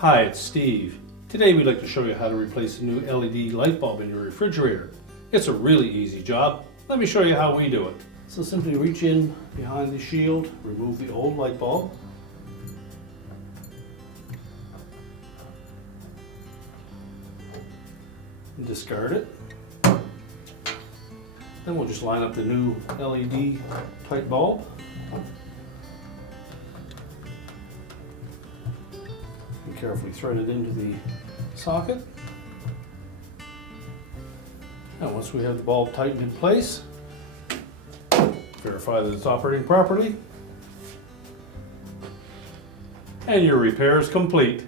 Hi, it's Steve. Today we'd like to show you how to replace a new LED light bulb in your refrigerator. It's a really easy job. Let me show you how we do it. So simply reach in behind the shield, remove the old light bulb. And discard it. Then we'll just line up the new LED light bulb. And carefully thread it into the socket. And once we have the bulb tightened in place, verify that it's operating properly, and your repair is complete.